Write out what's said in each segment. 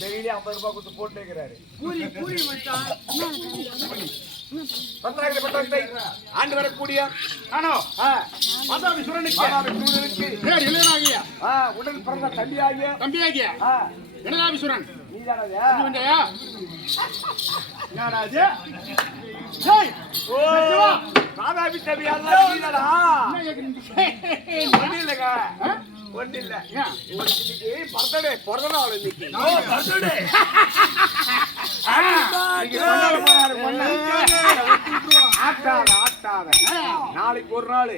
Daily 50 ரூபாய் கொடுத்து போட்டு இருக்கிறாரு. ஆண்டு வரக்கூடிய உடல் பிறந்த தம்பியாகிய கனகாபிசுரன் ஒண்ணு இல்ல பர்த்டே பிறந்த நாள் இன்னைக்கு நாளைக்கு ஒரு நாள்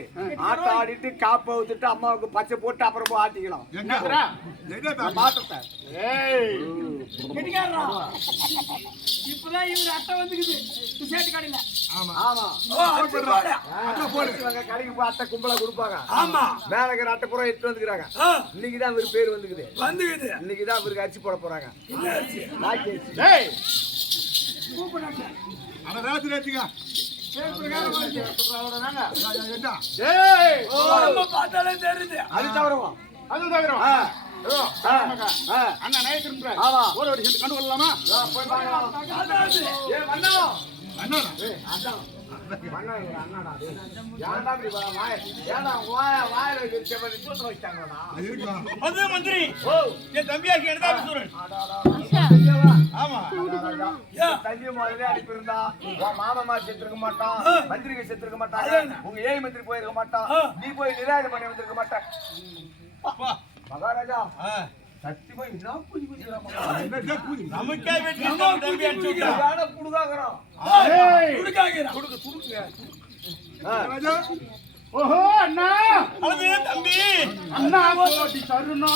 ஆட்ட ஆடிட்டு காப்ப ஊத்துட்டு அம்மாவுக்கு பச்சை போட்டு அப்புறம் போய் ஆட்டிக்கலாம். இப்பதான் இவரு அட்டை வந்துக்குது கடையில. கடைக்கு போய் அட்டை கும்பலா கொடுப்பாங்க. மேல இருக்கிற அட்டை பூரா எடுத்து வந்துக்கிறாங்க. இன்னைக்குதான் இவரு பேர் வந்துக்குது. இன்னைக்குதான் இவருக்கு அரிசி போட போறாங்க. அது தவறும் அண்ணா நயத்திருக்கிற ஒரு ஒரு சென்று கண்டு கொள்ளலாமா? மந்திரி என் தம்பியாக்கி கனகாபிசுரன் தம்பி முதலே அனுப்பியிருந்தா மாமா செத்துருக்க மாட்டான், மந்திரிக்கு செத்துருக்க மாட்டான், உங்க ஏழு மந்திரி போயிருக்க மாட்டான், நீ போய் நிராஜ பண்ணி வந்திருக்க மாட்டான். மகாராஜா சத்தியமா என்ன பூஜை நமக்கே வெற்றி தம்பி அனுப்பிச்சு ஓஹோ அண்ணா தம்பி அண்ணா கோடி தருணா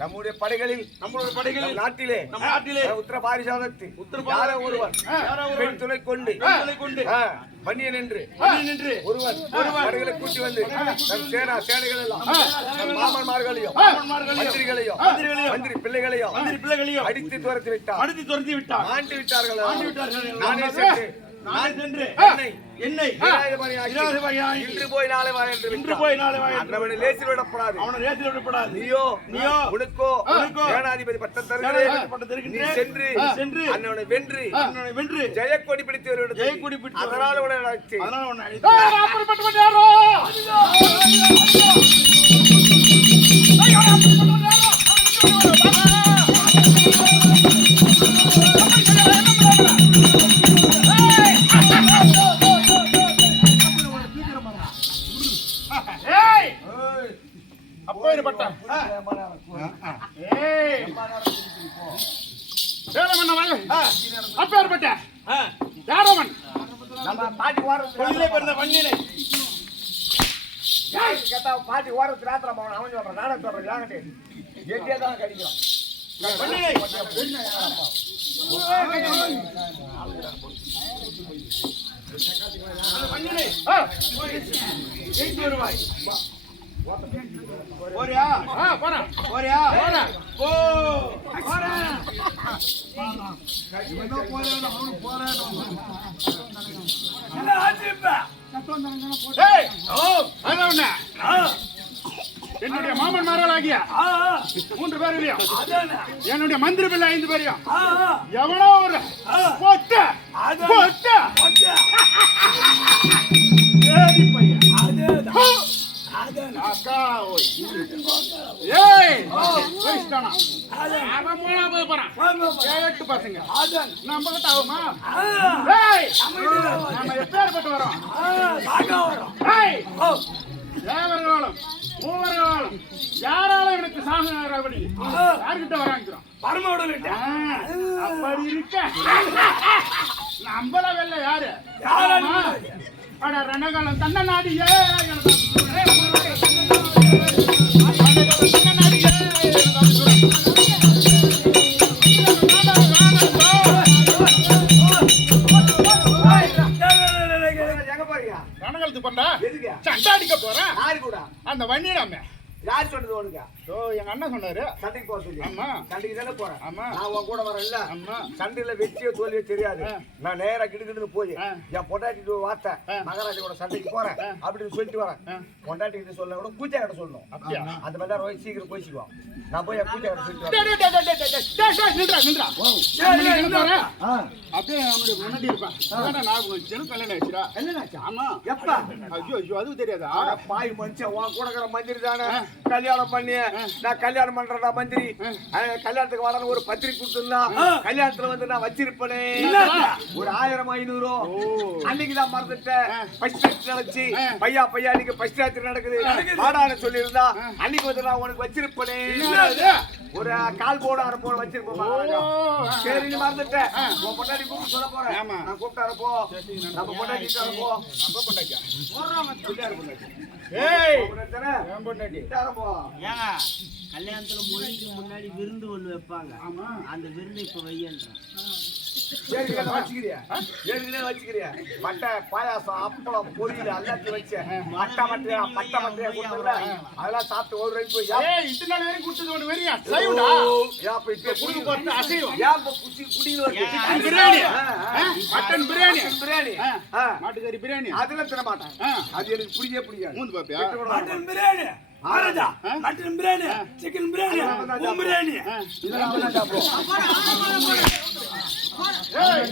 நம்முடைய படைகளில் நாட்டிலே உத்தர பாரிசாதத்தில் ஒருவர் பெண் துணை கொண்டு பன்னியன் என்று ஒருவர் படைகளை கூட்டி வந்து நம் சேனைகள் எல்லாம் மாமன்மார்களையும் மந்திரிகளையும் மந்திரி பிள்ளைகளையும் அடித்து துரத்தி விட்டார். ஆண்டு விட்டார்கள். நானே சென்று என்னை இன்று போய் நாளை வா என்று அவனை லேசில் விடப்படாது. நீயோ உனக்கோ சேனாதிபதி பட்டம் தருகிறேன். நீ சென்று அண்ணனை வென்று ஜெயக்கொடி பிடித்து வருவது. அதனால உடனே அப்பேற்பட்ட யாரவன் நம்ம பாட்டி வாரம் பிறந்த பண்ணினை கேட்டா பாட்டி ஓரத்து ராத்திரம் போகணும் அவன் சொல்றான் நானும் சொல்றேன் யாங்கிட்டே எட்டே தான் கடிக்கிறோம் போறியா போறேன் போறியா போறேன் போ ஏய் அதான் உன்ன என்னுடைய மாமன் மாரலாகிய 3 பேரையும் என்னுடைய மந்திரி பிள்ளை 5 பேரையும் எவனோ ஒரு பொட்ட ஏடி பையன் அக்கா ஓய் ஏய் போய்ட்டானா அவன் போனா போய் போறான் 8 பசங்க நம்ம கிட்ட ஆகுமா ஏய் நம்ம எப்பேற்பட்டு வரோம் ஏய் தேவர்களும் மூவர்களும் யாராலும் எனக்கு சாகுறாபடி யார்கிட்ட வராங்கிறோம் பரமோட அப்படி இருக்க நம்மள வெல்ல யாரு அட ரணகாலம் தன்ன நாடியே ரணகாலத்து பண்ணா சண்டை அடிக்க போறேன் யாரு கூட அந்த வன்னியராமே யார் சொன்னது உனக்கு எங்க அண்ணன் சொன்னாரு சண்டைக்கு போக சொல்லி ஆமா சண்டைக்கு தானே போறேன் ஆமா நான் உன் கூட வரேன்ல ஆமா சண்டையில வெற்றியோ தோல்வியோ தெரியாது நான் நேரா கிடுக்கிட்டு போய் ஆ. என் பொண்டாட்டி வார்த்தை மகாராஜோட சண்டைக்கு போறேன் அப்படின்னு சொல்லிட்டு வரேன் பொண்டாட்டி கிட்ட சொல்ல கூட பூஜா கிட்ட சொல்லணும் அப்படியா அந்த மாதிரி தான் போய் சீக்கிரம் போய்ச்சிக்குவோம் நான் போய் என் பூஜா கிட்ட சொல்லிட்டு டேய், டேய், டேய், டேய், டேய், டேய், டேய், நில்றா, நில்றா. நீ எங்க போற? அப்படியே அவனுடைய முன்னாடி இருப்பான். அதான்டா ஞாபகம் வந்துச்சு. எனக்கு கல்யாணம் ஆயிடுச்சுடா. ஆமா. எப்ப ஐயோ, ஐயோ, அதுவும் தெரியாதா? அட பாய் மனுஷன் உன் கூட இருக்கிற மந்திரி தானே கல்யாணம் பண்ணி நான் கல்யாணம் பண்றேன்டா மந்திரி கல்யாணத்துக்கு வரணும் ஒரு பத்திரிக்கை கொடுத்துருந்தா கல்யாணத்துல வந்து நான் வச்சிருப்பேனே ஒரு 1000-500 அன்னைக்கு தான் மறந்துட்டேன் ஃபர்ஸ்ட் ராத்திரி நடந்துச்சு பையா அன்னைக்கு ஃபர்ஸ்ட் ராத்திரி நடக்குது வாடான்னு சொல்லி இருந்தா அன்னைக்கு வந்து நான் உனக்கு வச்சிருப்பேனே ஒரு கால் போட அரை போட வச்சிருப்போம் சரி நீ மறந்துட்டேன் உன் பொண்டாட்டி கூப்பிட்டு சொல்ல போறேன் நான் கூப்பிட்டு அரப்போ நம்ம பொண்டாட்டி அரப்போ நம்ம பொண்டாட்டியா? ஏய் என் பொண்டாட்டி. அரப்போ ஏங்க கல்யாணத்துல மொழிக்கு முன்னாடி விருந்து ஒண்ணு வைப்பாங்க அந்த விருந்து இப்ப வையன்றான் ஏற்கனவே வச்சுக்கிறியா மட்டை பாயாசம் அப்பளம் பொரியல் எல்லாத்தையும் வச்சு மட்டை மட்டையா கொடுத்தல அதெல்லாம் சாப்பிட்டு ஒரு ரூபாய்க்கு போய் ஏய், இத்தனை நாள் வரைக்கும் கொடுத்தது ஒண்ணு வெறியா? சைவடா. குடுக்க போறது அசைவம். பிரியாணி. மட்டன் பிரியாணி. மாட்டுக்கறி பிரியாணி. அதெல்லாம் தின மாட்டேன் அது எனக்கு பிடிக்காது மூந்து பாப்பியா? மட்டன் பிரியாணி மகாராஜா மட்டன் பிரியாணி சிக்கன் பிரியாணி பிரியாணி இதெல்லாம் சாப்பிடுவோம் ஏய்,